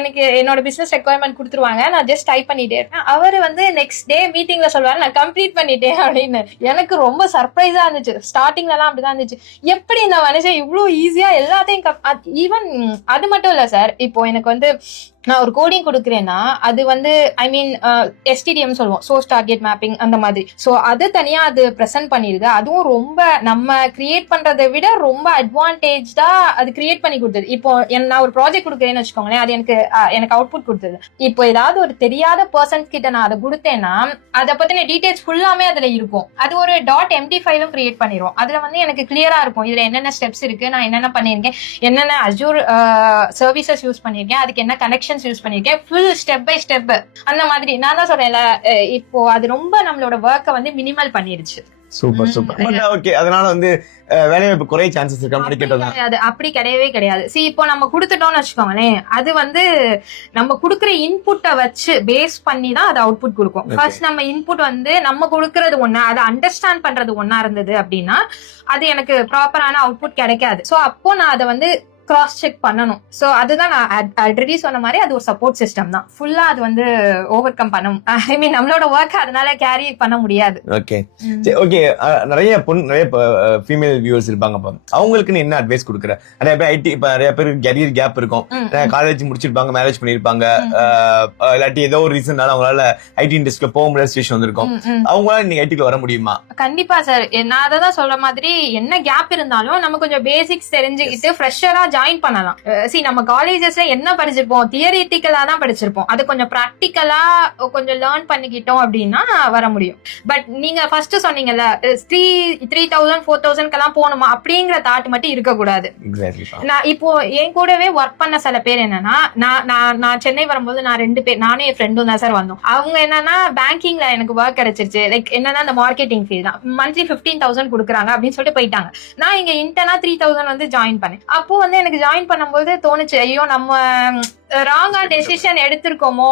எனக்கு என்னோட பிசினஸ் ரெக்வயர்மெண்ட் கொடுத்துருவாங்க, நான் ஜஸ்ட் டைப் பண்ணிட்டே இருப்பேன். அவரு வந்து நெக்ஸ்ட் டே மீட்டிங்ல சொல்லுவாரு நான் கம்ப்ளீட் பண்ணிட்டேன் அப்படின்னு. எனக்கு ரொம்ப சர்ப்ரைஸா இருந்துச்சு. ஸ்டார்டிங்ல எல்லாம் அப்படிதான் இருந்துச்சு, எப்படி இந்த மனுஷன் இவ்வளவு ஈஸியா எல்லாத்தையும் ஈவன் அது மட்டும் இல்ல சார். இப்போ எனக்கு வந்து நான் ஒரு கோடிங் கொடுக்குறேன்னா அது வந்து ஐ மீன் STDM சொல்லுவோம், சோர்ஸ் டார்கெட் மேப்பிங் அந்த மாதிரி. ஸோ அது தனியா அது ப்ரெசென்ட் பண்ணிருது. அதுவும் ரொம்ப நம்ம கிரியேட் பண்றதை விட ரொம்ப அட்வான்டேஜா அது கிரியேட் பண்ணி கொடுத்தது. இப்போ நான் ஒரு ப்ராஜெக்ட் கொடுக்குறேன்னு வச்சுக்கோங்களேன், அது எனக்கு அவுட்புட் கொடுத்தது. இப்போ ஏதாவது ஒரு தெரியாத பர்சன்ஸ் கிட்ட நான் அதை கொடுத்தேன்னா அதை பத்தின டீடைல்ஸ் ஃபுல்லாமே அதுல இருக்கும். அது ஒரு .md5 கிரியேட் பண்ணிரும். அதுல வந்து எனக்கு கிளியரா இருக்கும் இதுல என்னென்ன ஸ்டெப்ஸ் இருக்கு, நான் என்னென்ன பண்ணிருக்கேன், என்னென்ன அஜூர் சர்வீசஸ் யூஸ் பண்ணிருக்கேன், அதுக்கு என்ன கனெக்ஷன் யூஸ் பண்ணிருக்கேன், ஃபுல் ஸ்டெப் பை ஸ்டெப் அந்த மாதிரி. நான் தான் சொல்றேன்ல, இப்போ அது ரொம்ப நம்மளோட ஒர்க்கை வந்து மினிமல் பண்ணிருச்சு. Super super. ஓகே, அதனால வந்து வேலைவாய்ப்பு குறைய சான்சஸ் இருக்கா? அது அப்படி கிடையவே கிடையாது. இப்போ நம்ம கொடுத்துட்டோம்னு வச்சுக்கோங்களேன், அது வந்து நம்ம கொடுக்குற இன்புட்டை வச்சு பேஸ் பண்ணி தான் அது அவுட்புட் கொடுக்கும். ஃபர்ஸ்ட் நம்ம இன்புட் வந்து நம்ம கொடுக்கறது ஒண்ணு, அதை அண்டர்ஸ்டாண்ட் பண்றது ஒண்ணா இருந்தது அப்படின்னா அது எனக்கு ப்ராப்பரான அவுட்புட் கிடைக்காது. சோ அப்போ நான் அதை வந்து கிராஸ் செக் பண்ணணும். சோ அதுதான் நான் ஆல்ரெடி சொன்ன மாதிரி அது ஒரு சப்போர்ட் சிஸ்டம் தான். ஃபுல்லா அது வந்து ஓவர் கம் பண்ண ஐ மீன் நம்மளோட ஒர்க் அதனால கேரி பண்ண முடியாது. Okay okay. நிறைய ஃபீமேல் வியூவர்ஸ் இருப்பாங்க, அவங்களுக்கு நீ என்ன அட்வைஸ் கொடுக்குற? நிறைய பேர் ஐடி, இப்ப நிறைய பேர் கரியர் கேப் இருக்கும், காலேஜ் முடிச்சிருப்பாங்க, மேரேஜ் பண்ணிருப்பாங்க, இல்லாட்டி ஏதோ ஒரு ரீசன்னால அவங்களால ஐடி இண்டஸ்ட்ரியில போக முடியாத சிச்சுவேஷன் வந்திருக்கும். அவங்களால நீங்க ஐடிக்குள்ள வர முடியுமா? கண்டிப்பா சார். நான் அதான் சொல்ற மாதிரி என்ன கேப் இருந்தாலும் நம்ம கொஞ்சம் பேசிக்ஸ் தெரிஞ்சுக்கிட்டு ஃப்ரெஷரா ஜாயின் பண்ணலாம். நம்ம காலேஜஸ்ல என்ன படிச்சிருப்போம், தியரிட்டிக்கலா தான் படிச்சிருப்போம். அது கொஞ்சம் பிராக்டிக்கலா கொஞ்சம் லேர்ன் பண்ணிக்கிட்டோம் அப்படின்னா வர முடியும். பட் நீங்க ஃபர்ஸ்ட் சொன்னீங்கல்ல 3000 4000 போகணுமா அப்படிங்கிற தாட் மட்டும் இருக்க கூடாது. நான் இப்போ என் கூடவே ஒர்க் பண்ண சில பேர் என்னன்னா, நான் சென்னை வரும்போது நான் 2 பேர், நானும் என் ஃப்ரெண்டும் தான் சார் வந்தோம். அவங்க என்னன்னா பேங்கிங்ல எனக்கு ஒர்க் கிடைச்சிருச்சு, லைக் என்னன்னா அந்த மார்க்கெட்டிங் ஃபீல்ட் தான், மந்த்லி 15,000 கொடுக்குறாங்க அப்படின்னு சொல்லிட்டு போயிட்டாங்க. நான் இங்க இன்டர்னா 3,000 வந்து ஜாயின் பண்ணேன். அப்போ வந்து எனக்கு ஜாயின் பண்ணும்போது தோணுச்சு, ஐயோ நம்ம ராங்கா டெசிஷன் எடுத்திருக்கோமோ.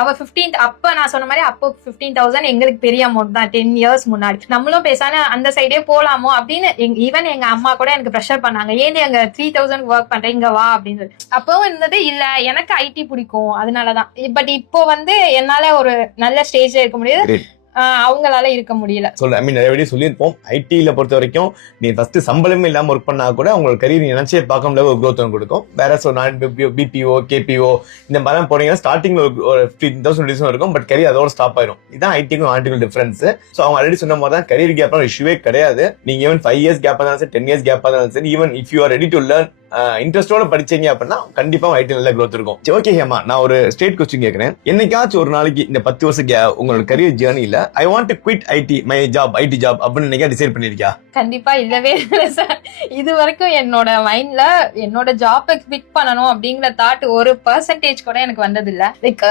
அவ 15 அப்ப நான் சொன்ன மாதிரி அப்போ 15,000 எங்களுக்கு பெரிய அமௌண்ட் தான் 10 years முன்னாடி. நம்மளும் பேசாம அந்த சைடே போலாமோ அப்படின்னு ஈவன் எங்க அம்மா கூட எனக்கு ப்ரெஷர் பண்ணாங்க, ஏன் அங்க 3,000 ஒர்க் பண்றேன், இங்க வா அப்படின்னு சொல்லி. அப்பவும் இருந்தது இல்ல எனக்கு ஐடி பிடிக்கும் அதனாலதான். பட் இப்போ வந்து என்னால ஒரு நல்ல ஸ்டேஜ்ல இருக்க முடியுது. அவங்களால இருக்க முடியல. சொல்றேன், ஐ மீன் நிறைய வீடியோ சொல்லியிருப்போம். ஐடியில பொறுத்த வரைக்கும் நீ ஃபர்ஸ்ட் சம்பளமே இல்லாம ஒர்க் பண்ணா கூட உங்களோட கரியர் நினைச்சே பார்க்க முடியாத ஒரு growth ஒன்று கொடுக்கும். வேற பிபிஓ கேபிஓ இந்த மாதிரி போனீங்கன்னா ஸ்டார்டிங்ல ஒரு 15,000 இருக்கும், பட் கரியர் அதோட ஸ்டாப் ஆயிரும். இதான் ஐடிக்கும் ஆர்டிக்கும் டிஃபரன்ஸ். ஸோ அவங்க ஆல்ரெடி சொன்ன மாதிரி தான் கரியர் கேப் இஷ்யூவே கிடையாது. நீங்க ஈவன் 5 years கேப் இருந்தாலும் சரி, 10 years கேப் இருந்தாலும் சரி, even if you are ready to learn இன்ட்ரெஸ்டோட படிச்சீங்க அப்படின்னா கண்டிப்பா ஐடி நல்ல growth இருக்கும். ஓகே ஹேமா, நான் ஒரு ஸ்ட்ரெயிட் கொஸ்டின் கேட்கிறேன். என்னைக்காச்சும் ஒரு நாளைக்கு இந்த 10 வருஷம் உங்களோட கரியர் ஜேர்னில I want to quit IT my job IT job அப்படின்னு நீங்க டிசைட் பண்ணிருக்கியா? கண்டிப்பா இல்லவே இல்லை சார். இது வரைக்கும் என்னோட மைண்ட்ல என்னோட ஜாப்பை குவிட் பண்ணணும் அப்படிங்கிற தாட் ஒரு பெர்சன்டேஜ் கூட எனக்கு வந்தது இல்ல. லைக்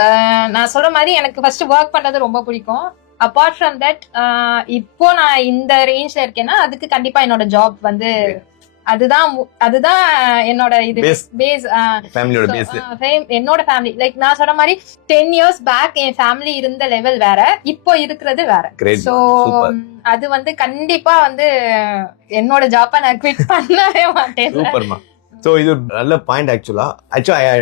நான் சொல்ற மாதிரி எனக்கு ஃபர்ஸ்ட் ஒர்க் பண்றது ரொம்ப பிடிக்கும். அப்பார்ட் ஃப்ரம் தட் இப்போ நான் இந்த ரேஞ்ச்ல இருக்கேன்னா அதுக்கு கண்டிப்பா என்னோட ஜாப் வந்து அதுதான் என்னோட இது பேஸ். ஃபேமிலியோட பேஸ் என்னோட ஃபேமிலி. லைக் நான் சொல்ற மாதிரி 10 years பேக் என் ஃபேமிலி இருந்த லெவல் வேற, இப்போ இருக்கிறது வேற. சோ அது வந்து கண்டிப்பா வந்து என்னோட ஜாப்பை நான் குவிட் பண்ணவே மாட்டேன். சூப்பர்மா. சோ இது ஒரு நல்ல பாயிண்ட். ஆக்சுவலா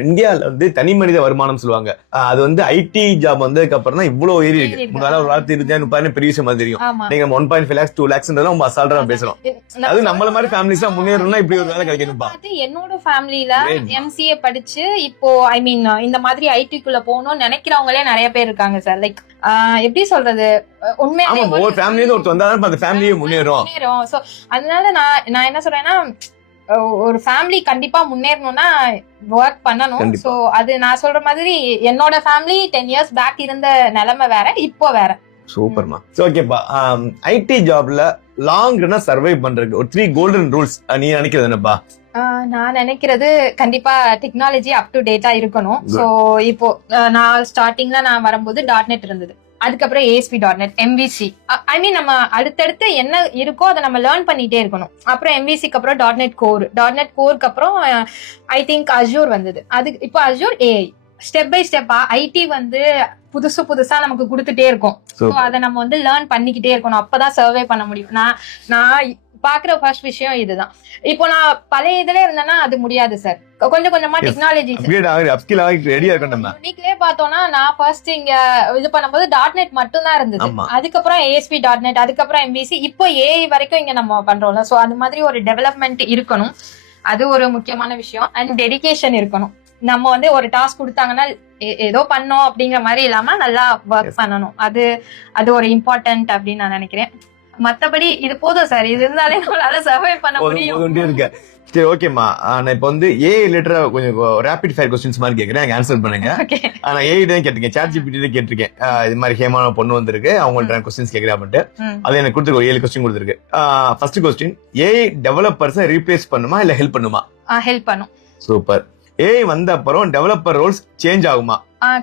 இந்தியால வந்து தனி மனித வருமானம் சொல்லுவாங்க. அது வந்து ஐடி ஜாப் வந்ததுக்கு அப்புறம் தான் இவ்வளவு ஏறி இருக்கு. முன்னால ஒரு வாரத்து 20,000 பெரிய விஷயம் மாதிரி தெரியும். நீங்க 1.5 lakhs 2 lakhs நம்ம அசால்ட்டா பேசுறோம். அது நம்மள மாதிரி ஃபேமிலிஸ் தான் முன்னேறணும்னா இப்படி ஒரு வேலை கிடைக்கணும்பா. என்னோட ஃபேமிலில எம்சிஏ படிச்சு இப்போ ஐ மீன் இந்த மாதிரி ஐடிக்குள்ள போகணும்னு நினைக்கிறவங்களே நிறைய பேர் இருக்காங்க சார். லைக் எப்படி சொல்றது, உண்மையாவே ஒரு ஃபேமிலில ஒருத்தர் வந்தாலும் அந்த ஃபேமிலியே முன்னேறும். சோ அதனால நான் என்ன சொல்றேன்னா, ஒரு ஃபேமிலி கண்டிப்பா முன்னேறணும்னா ஒர்க் பண்ணணும். சோ அது நான் சொல்ற மாதிரி என்னோட ஃபேமிலி 10 years பேக் இருந்த நிலைமை வேற, இப்போ வேற. சூப்பர்மா. சோ ஓகேப்பா, ஐடி ஜாப்ல லாங் ரன்னா சர்வை பண்றதுக்கு ஒரு 3 golden rules நீ நினைக்கிறது என்னப்பா? நான் நினைக்கிறது கண்டிப்பா டெக்னாலஜி அப் டு டேட்டா இருக்கணும். சோ இப்போ நான் ஸ்டார்டிங்ல நான் வரும்போது .NET இருந்தது, அதுக்கப்புறம் ASP.NET, MVC. ஐ மீன் நம்ம அடுத்தடுத்து என்ன இருக்கோ அதை நம்ம லேர்ன் பண்ணிட்டே இருக்கணும். அப்புறம் MVCக்கு அப்புறம் .NET கோருக்கு அப்புறம் ஐ திங்க் அஜூர் வந்தது. அதுக்கு இப்போ அஜூர் AI. ஸ்டெப் பை ஸ்டெப்பா ஐடி வந்து புதுசா நமக்கு கொடுத்துட்டே இருக்கும். ஸோ அதை நம்ம வந்து லேர்ன் பண்ணிக்கிட்டே இருக்கணும், அப்பதான் சர்வே பண்ண முடியும். நான் பாக்குற ஃபர்ஸ்ட் விஷயம் இதுதான். இப்போ நான் பழைய இதுல இருந்தேன்னா அது முடியாது சார். கொஞ்சம் கொஞ்சமா டெக்னாலஜி யூனிக்லயே பார்த்தோம்னா நான் ஃபர்ஸ்ட் இங்க இது பண்ணும்போது .NET மட்டும் தான் இருந்தது. அதுக்கப்புறம் ASP.NET, அதுக்கப்புறம் MVC, இப்போ AI வரைக்கும் இங்க நம்ம பண்றோம்ல. சோ அது மாதிரி ஒரு டெவலப்மெண்ட் இருக்கணும், அது ஒரு முக்கியமான விஷயம். அண்ட் டெடிகேஷன் இருக்கணும். நம்ம வந்து ஒரு டாஸ்க் கொடுத்தாங்கன்னா ஏதோ பண்ணோம் அப்படிங்கிற மாதிரி இல்லாம நல்லா ஒர்க் பண்ணணும். அது ஒரு இம்பார்ட்டன்ட் அப்படின்னு நான் நினைக்கிறேன். மத்தபடி இது போதும் சார், இது இருந்தாலே நம்மளால சர்வை பண்ண முடியும். சரி ஓகேமா, நான் இப்ப வந்து ஏஐ ரிலேட்டடா கொஞ்சம் ரேபிட் ஃபயர் क्वेश्चंस மாதிரி கேக்குறேன், ஆன்சர் பண்ணுங்க. நான் ஏஐ தான் கேட்டிருக்கேன், ChatGPT கேட்டிருக்கேன். இது மாதிரி ஹேமான பொண்ணு வந்திருக்கு, அவங்கள்ட்ட क्वेश्चंस கேக்குறேன் அப்படிட்டு. அது எனக்கு கொடுத்துருக்கு, 7 क्वेश्चन கொடுத்துருக்கு. ஃபர்ஸ்ட் क्वेश्चन, ஏஐ டெவலப்பர்ஸை ரீப்ளேஸ் பண்ணுமா இல்ல ஹெல்ப் பண்ணுமா? ஹெல்ப் பண்ணும். சூப்பர். ஏஐ வந்த அப்புறம் டெவலப்பர் ரோல்ஸ் சேஞ்ச் ஆகுமா?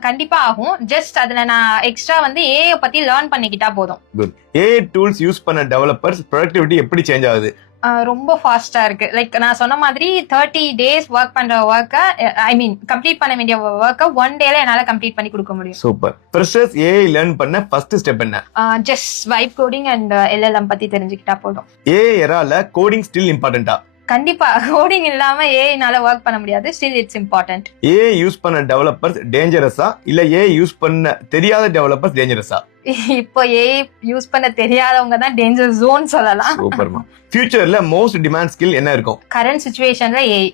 கண்டிப்பா ஆகும். ஜஸ்ட் அதுல நான் எக்ஸ்ட்ரா வந்து ஏஐ பத்தி லேர்ன் பண்ணிக்கிட்டா போதும். குட். ஏஐ டூல்ஸ் யூஸ் பண்ண டெவலப்பர்ஸ் ப்ரொடக்டிவிட்டி எப்படி சேஞ்ச் ஆகுது? ரொம்ப ஃபாஸ்டா இருக்கு. லைக் நான் சொன்ன மாதிரி 30 days ஒர்க் பண்ற ஒர்க்க ஐ மீன் கம்ப்ளீட் பண்ண வேண்டிய ஒர்க்க 1 dayல என்னால கம்ப்ளீட் பண்ணி கொடுக்க முடியும். சூப்பர். ஃப்ரெஷர்ஸ் ஏஐ லேர்ன் பண்ண ஃபர்ஸ்ட் ஸ்டெப் என்ன? Just vibe coding and LLM பத்தி தெரிஞ்சுக்கிட்டா போதும். ஏஐ எரால கோடிங் ஸ்டில் இம்பார்ட்டன்ட்டா? கண்டிப்பா. கோடிங் இல்லாம ஏஐனால ஒர்க் பண்ண முடியாது. Still it's important. AI use பண்ண டெவலப்பர்ஸ் டேஞ்சரஸா இல்ல ஏஐ யூஸ் பண்ண தெரியாத டெவலப்பர்ஸ் டேஞ்சரஸா? இப்போ ஏஐ யூஸ் பண்ண தெரியாதவங்க தான் டேஞ்சர் ஜோன் சொல்லலாம். சூப்பர்மா. ஃபியூச்சர்ல மோஸ்ட் டிமாண்ட் ஸ்கில் என்ன இருக்கும்? கரண்ட் சிச்சுவேஷன்ல ஏஐ.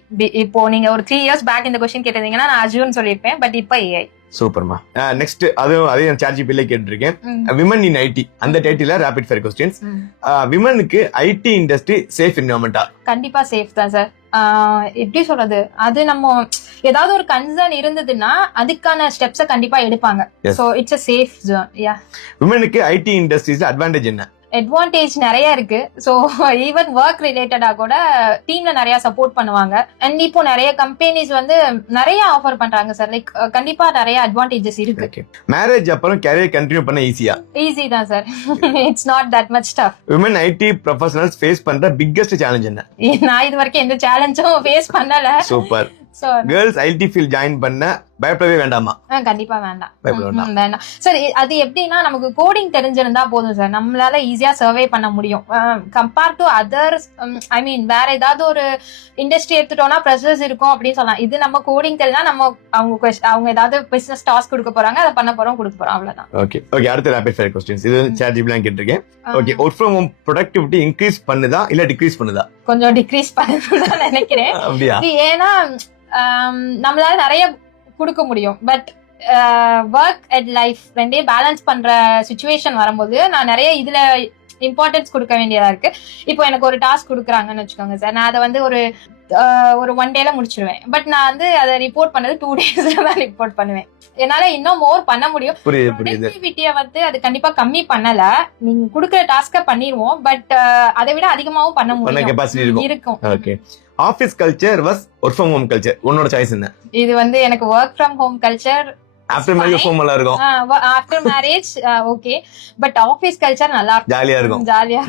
இப்போ நீங்க ஒரு 3 years பேக் இந்த क्वेश्चन கேட்டிருந்தீங்கன்னா நான் அஜூர்னு சொல்லிருப்பேன், பட் இப்போ ஏஐ. சூப்பர்மா. நெக்ஸ்ட் அதே ChatGPT கேட்டிருக்கேன். விமன் இன் ஐடி அந்த டைட்டில ரேபிட் ஃபயர் क्वेश्चंस. விமனுக்கு ஐடி இண்டஸ்ட்ரி சேஃப் என்விரான்மெண்டா? கண்டிப்பா சேஃப் தான் சார். எப்படி சொல்றது, அது நம்ம ஏதாவது ஒரு கன்சர்ன் இருந்ததுன்னா அதுக்கான ஸ்டெப்ஸை கண்டிப்பா எடுப்பாங்க. So it's a safe zone. Yeah. விமனுக்கு ஐடி இண்டஸ்ட்ரிஸ்ல அட்வான்டேஜ் என்ன? அட்வான்டேஜ் நிறைய இருக்கு. ஸோ ஈவன் ஒர்க் ரிலேட்டடா கூட டீம்ல நிறைய சப்போர்ட் பண்ணுவாங்க. அண்ட் இப்போ நிறைய கம்பெனிஸ் வந்து நிறைய ஆஃபர் பண்றாங்க சார். லைக் கண்டிப்பா நிறைய அட்வான்டேஜஸ் இருக்கு. மேரேஜ் அப்புறம் கேரியர் கண்டினியூ பண்ண ஈஸி தான் சார். It's not that much tough. Women IT professionals face பண்ற பிக்கெஸ்ட் சேலஞ்ச் என்ன? நான் இது வரைக்கும் எந்த சேலஞ்சும் ஃபேஸ் பண்ணல. Super. Girls IT field join பண்ண பயப்படவே வேண்டாமா? கண்டிப்பா வேண்டாம். பயப்பட வேண்டாம். வேண்டாம் சார். அது எப்படின்னா நமக்கு கோடிங் தெரிஞ்சிருந்தா போதும் சார், நம்மளால ஈஸியா சர்வே பண்ண முடியும். கம்பேர் டு அதர்ஸ், ஐ மீன் வேற ஏதாவது ஒரு இண்டஸ்ட்ரி எடுத்துட்டோம்னா ப்ரெஷர்ஸ் இருக்கும் அப்படின்னு சொல்லலாம். இது நம்ம கோடிங் தெரிஞ்சா நம்ம அவங்க ஏதாவது பிசினஸ் டாஸ்க் கொடுக்க போறாங்க, அதை பண்ண போறோம், கொடுக்க போறோம், அவ்வளவுதான். Okay okay. அடுத்த ரேபிட் ஃபயர் क्वेश्चंस. இது ChatGPT லாம் கேட்டிருக்கேன். Okay, work from home productivity increase பண்ணுதா இல்ல டிக்ரீஸ் பண்ணுதா? கொஞ்சம் டிக்ரீஸ் பண்ணணும்னு நினைக்கிறேன். அப்படியா? ஏன்னா நம்மளால நிறைய கொடுக்க முடியும், பட் ஒர்க் அண்ட் லைஃப் ரெண்டையும் பேலன்ஸ் பண்ற சிச்சுவேஷன் வரும்போது நான் நிறைய இதுல இம்பார்ட்டன்ஸ் கொடுக்க வேண்டியதா இருக்கு. இப்போ எனக்கு ஒரு டாஸ்க் கொடுக்குறாங்கன்னு வச்சுக்கோங்க சார், நான் அதை வந்து ஒரு 1 டேல முடிச்சிருவேன். பட் நான் வந்து அதை ரிப்போர்ட் பண்ணது 2 டேஸ்ல தான் ரிப்போர்ட் பண்ணுவேன். என்னால இன்னும் மோர் பண்ண முடியும். ப்ரொடக்டிவிட்டியை வந்து அது கண்டிப்பா கம்மி பண்ணல, நீங்க கொடுக்குற டாஸ்க பண்ணிடுவோம், பட் அதை விட அதிகமாவும் பண்ண முடியும் இருக்கும். Okay, office culture versus work from home culture, உன்னோட சாய்ஸ் என்ன? இது வந்து எனக்கு work from home culture after marriage home நல்லா இருக்கும். After marriage okay, but office culture நல்லா இருக்கும், ஜாலியா இருக்கும். ஜாலியா.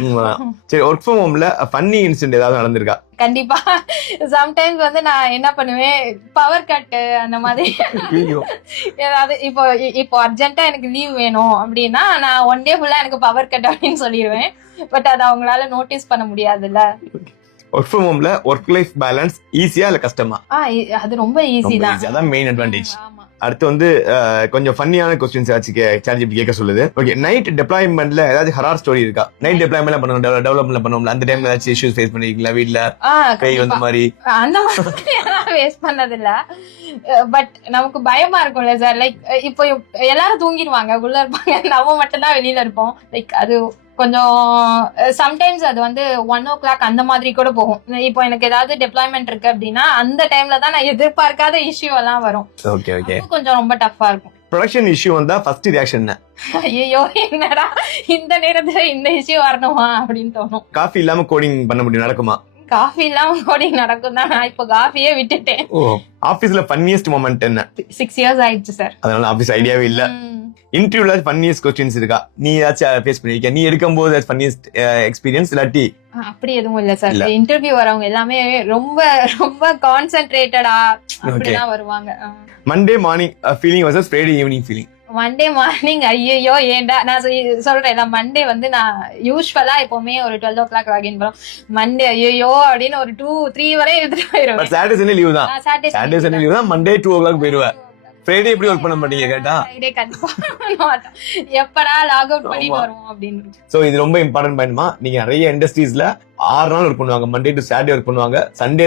சரி, ஒர்க் ஃப்ரம் ஹோம்ல ஃபன்னி இன்சிடென்ட் ஏதாவது நடந்திருக்கா? கண்டிப்பா. சம்டைம்ஸ் வந்து நான் என்ன பண்ணுவேன், பவர் கட் அந்த மாதிரி ஏதாவது இப்போ அர்ஜென்ட்டா எனக்கு லீவ் வேணும் அப்படின்னா நான் 1 டே ஃபுல்லா எனக்கு பவர் கட் அப்படின்னு சொல்லிடுவேன். பட் அதை அவங்களால நோட்டீஸ் பண்ண முடியாதுல்ல. ஒர்க் ஃப்ரம் ஹோம்ல ஒர்க் லைஃப் பேலன்ஸ் ஈஸியா இல்ல கஷ்டமா? அது ரொம்ப ஈஸி தான், அதான் மெயின் அட்வான்டேஜ். அடுத்து வந்து கொஞ்சம் ஃபன்னியான क्वेश्चंस ஆச்சு ChatGPT கேட்க சொல்லுது. ஓகே, நைட் டெப்ளாய்மென்ட்ல ஏதாவது ஹரார் ஸ்டோரி இருக்கா? நைட் டெப்ளாய்மென்ட்ல பண்ணுவோம், டெவலப்மென்ட்ல பண்ணுவோம்ல, அந்த டைம்ல ஏதாவது இஷ்யூஸ் ஃபேஸ் பண்ணிருக்கீங்களா வீட்ல? பேய் வந்த மாதிரி அந்த மாதிரி ஃபேஸ் பண்ணது இல்ல, பட் நமக்கு பயமா இருக்கும்ல சார். லைக் இப்போ எல்லாரும் தூங்கிடுவாங்க, உள்ள இருப்பாங்க, நம்ம மட்டும் தான் வெளியில இருப்போம். லைக் அது கொஞ்சம் சம்டைம்ஸ் அது வந்து 1 o'clock அந்த மாதிரி கூட போகும். இப்போ எனக்கு ஏதாவது டெப்ளாய்மெண்ட் இருக்கு அப்படின்னா அந்த டைம்ல தான் நான் எதிர்பார்க்காத இஷ்யூ எல்லாம் வரும். ஓகே ஓகே, கொஞ்சம் ரொம்ப டஃப்பா இருக்கும். ப்ரொடக்ஷன் இஷ்யூ வந்தா ஃபர்ஸ்ட் ரியாக்ஷன் என்ன? ஐயோ என்னடா இந்த நேரத்துல இந்த இஷ்யூ வரணுமா அப்படின்னு தோணும். காஃபி இல்லாம கோடிங் பண்ண முடியும், நடக்குமா? காஃபி இல்லாம கோடிங் நடக்கும் தான், நான் இப்போ காஃபியே விட்டுட்டேன். ஆபீஸ்ல ஃபன்னியஸ்ட் மொமெண்ட் என்ன? 6 years ஆயிடுச்சு சார், அதனால ஆபீஸ் ஐடியாவே இல்ல. இன்டர்வியூல ஃபன்னியஸ்ட் क्वेश्चंस இருக்கா? நீ ஏதாச்சும் ஃபேஸ் பண்ணிருக்கியா? நீ எடுக்கும்போது ஃபன்னியஸ்ட் எக்ஸ்பீரியன்ஸ் இல்லாட்டி? அப்படி எதுவும் இல்ல சார். இன்டர்வியூ வரவங்க எல்லாமே ரொம்ப ரொம்ப கான்சென்ட்ரேட்டடா அப்படிதான் வருவாங்க. Monday morning feeling versus Friday evening feeling. Monday morning ஐயோ ஏண்டா, நான் சொல்றேன், மண்டே வந்து நான் யூஸ்வலா எப்பவுமே ஒரு 12 o'clock லாகின் பண்ணுவோம். மண்டே ஐயோ அப்படின்னு ஒரு 2-3 வரை எடுத்துட்டு போயிருவேன். சாட்டர்டே சண்டே லீவ் தான், சாட்டர்டே சண்டே லீவ் தான். மண்டே 2 o'clock போயிருவேன். ஃப்ரைடே எப்படி ஒர்க் பண்ண மாட்டீங்க கேட்டா? ஃப்ரைடே கண்டிப்பா மாட்டோம், எப்படா லாக் அவுட் பண்ணிட்டு வருவோம் அப்படின்னு. சோ இது ரொம்ப இம்பார்ட்டன்ட் பாயிண்ட்மா. நீங்க நிறைய இண்டஸ்ட்ரீஸ்ல 6 நாள் ஒர்க் பண்ணுவாங்க, மண்டே டு சாட்டர்டே ஒர்க் பண்ணுவாங்க, சண்டே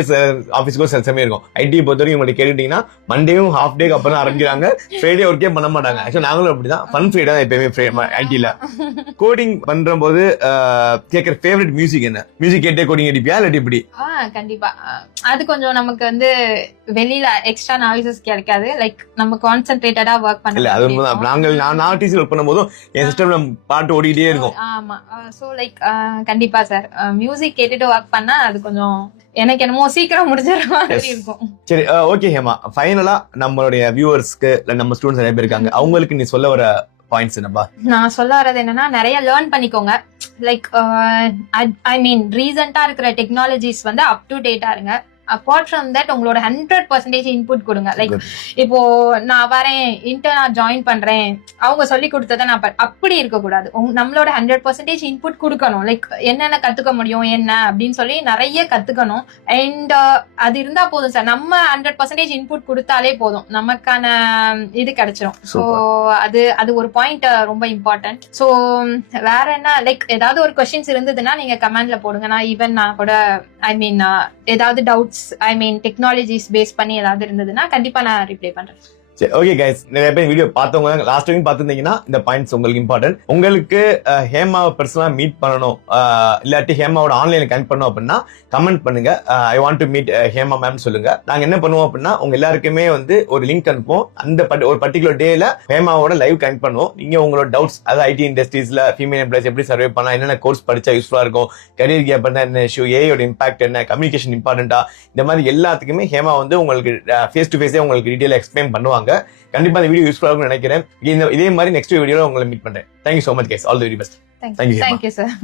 ஆஃபீஸ்க்கு சில சமயம் இருக்கும். ஐடி பொறுத்த வரைக்கும் உங்கள்ட்ட கேட்டுட்டீங்கன்னா மண்டேயும் ஹாஃப் டேக்கு அப்புறம் ஆரம்பிக்கிறாங்க, ஃப்ரைடே ஒர்க்கே பண்ண மாட்டாங்க. ஆக்சுவலா நாங்களும் அப்படிதான், ஃபன் ஃப்ரைடே தான் எப்பயுமே ஐடில. கோடிங் பண்ற போது கேட்கிற ஃபேவரட் மியூசிக் என்ன? மியூசிக் கேட்டே கோடிங் அடிப்பியா இல்லாட்டி எப்படி? கண்டிப்பா அது கொஞ்சம் நமக்கு வந்து வெளியில எக்ஸ்ட்ரா நாய்ஸஸ் கிடைக்காது, லைக் நம்ம கான்சென்ட்ரேட்டடா ஒர்க் பண்ணல. அது நான் டிசி ஒர்க் பண்ணும்போது என் சிஸ்டம்ல பாட்டு ஓடிட்டே இருக்கும். ஆமா, சோ லைக் கண்டிப்பா சார் மியூசிக் கேட்டுட்டு ஒர்க் பண்ணா அது கொஞ்சம் எனக்கு என்னமோ சீக்கிரம் முடிஞ்சிற மாதிரி இருக்கும். சரி, ஓகே ஹேமா, ஃபைனலா நம்மளுடைய வியூவர்ஸ்க்கு இல்ல நம்ம ஸ்டூடெண்ட்ஸ் நிறைய பேர் இருக்காங்க, அவங்களுக்கு நீ சொல்ல வர பாயிண்ட்ஸ் என்னப்பா? நான் சொல்ல வரது என்னன்னா, நிறைய லேர்ன் பண்ணிக்கோங்க. லைக் ஐ மீன் ரீசெண்டா இருக்கிற டெக்னாலஜிஸ் வந்து அப் டு டேட்டா இருங்க. அப்பார்ட் ஃப்ரம் தட் உங்களோட 100% இன்புட் கொடுங்க. லைக் இப்போ நான் வரேன், இன்டர்னா ஜாயின் பண்றேன், அவங்க சொல்லி கொடுத்ததை நான் அப்படி இருக்கக்கூடாது. நம்மளோட 100% இன்புட் கொடுக்கணும். லைக் என்னென்ன கத்துக்க முடியும் என்ன அப்படின்னு சொல்லி நிறைய கத்துக்கணும். அண்ட் அது இருந்தா போதும் சார், நம்ம 100% இன்புட் கொடுத்தாலே போதும், நமக்கான இது கிடைச்சிரும். ஸோ அது ஒரு பாயிண்ட் ரொம்ப இம்பார்ட்டன்ட். ஸோ வேற என்ன, லைக் ஏதாவது ஒரு கொஸ்டின்ஸ் இருந்ததுன்னா நீங்க கமெண்ட்ல போடுங்க. நான் கூட ஐ மீன் ஏதாவது டவுட்ஸ் ஐ மீன் டெக்னாலஜிஸ் பேஸ் பண்ணி ஏதாவது இருந்ததுன்னா கண்டிப்பா நான் ரிப்ளை பண்றேன். சரி, ஓகே கைஸ், நிறைய பேர் வீடியோ பார்த்தவங்க லாஸ்ட் டைம் பார்த்துருந்தீங்கன்னா இந்த பாயிண்ட்ஸ் உங்களுக்கு இம்பார்ட்டன்ட். உங்களுக்கு ஹேமாவை பர்சனலா மீட் பண்ணணும், இல்லாட்டி ஹேமாவோட ஆன்லைன்ல கனெக்ட் பண்ணணும் அப்படின்னா கமெண்ட் பண்ணுங்க. ஐ want to meet Hema ma'am சொல்லுங்க. நாங்க என்ன பண்ணுவோம் அப்படின்னா உங்க எல்லாருக்குமே வந்து ஒரு லிங்க் அனுப்புவோம். அந்த ஒரு பர்டிகுலர் டேல ஹேமாவோட லைவ் கனெக்ட் பண்ணுவோம். நீங்க உங்களோட டவுட்ஸ், அதாவது ஐடி இண்டஸ்ட்ரீஸ்ல ஃபீமேல் எம்ப்ளாய்ஸ் எப்படி சர்வே பண்ணலாம், என்னென்ன கோர்ஸ் படிச்சா யூஸ்ஃபுல்லா இருக்கும், கரியர் கேப் பண்ணா என்ன இஷ்யூ, ஏயோட இம்பாக்ட் என்ன, கம்யூனிகேஷன் இம்பார்ட்டன்டா, இந்த மாதிரி எல்லாத்துக்குமே ஹேமா வந்து உங்களுக்கு ஃபேஸ் டு ஃபேஸே உங்களுக்கு டீடைலா எக்ஸ்பிளைன் பண்ணுவாங்க. கண்டிப்பா இந்த வீடியோ யூஸ்ஃபுல்லா இருக்கும்னு நினைக்கிறேன். இதே மாதிரி நெக்ஸ்ட் வீடியோல உங்களை மீட் பண்றேன். Thank you so much guys, all the very best. Thank you sir.